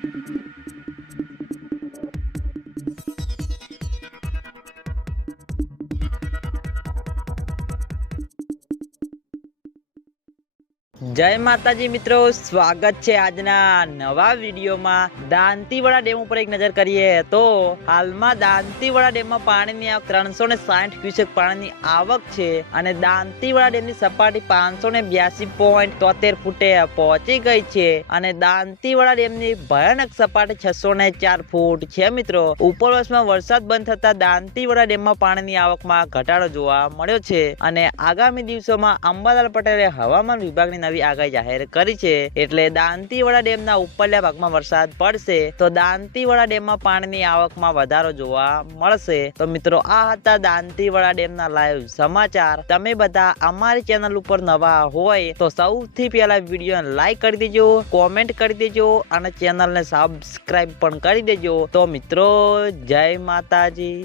Thank you. જય માતાજી મિત્રો, સ્વાગત છે આજના નવા વિડીયોમાં. દાંતીવાડા ડેમ ઉપર એક નજર કરીએ તો હાલમાં દાંતીવાડા ડેમમાં પાણીની આવક ત્રણસો ને સાઠ ક્યુસેક પાણીની આવક છે અને દાંતીવાડા ડેમની સપાટી પાંચસો ને બ્યાસી પોઈન્ટ તોતેર ફૂટે પહોંચી ગઈ છે અને દાંતીવાડા ડેમની ભયાનક સપાટી છસો ને ચાર ફૂટ છે મિત્રો. ઉપર વર્ષમાં વરસાદ બંધ થતા દાંતીવાડા ડેમમાં પાણીની આવકમાં ઘટાડો જોવા મળ્યો છે અને આગામી દિવસોમાં અંબાલાલ પટેલે હવામાન વિભાગની નવી આગાહી જાહેર કરી છે. એટલે દાંતીવાડા ડેમના ઉપરલા ભાગમાં વરસાદ પડશે તો દાંતીવાડા ડેમમાં પાણીની આવકમાં વધારો જોવા મળશે. તો મિત્રો, આ હતા દાંતીવાડા ડેમના લાઈવ સમાચાર. તમે બધા અમારી ચેનલ ઉપર નવા હોય તો સૌથી પહેલા વીડિયો લાઈક કરી દેજો કોમેન્ટ કરી દેજો અને ચેનલને સબસ્ક્રાઈબ પણ કરી દેજો. તો મિત્રો, જય માતાજી.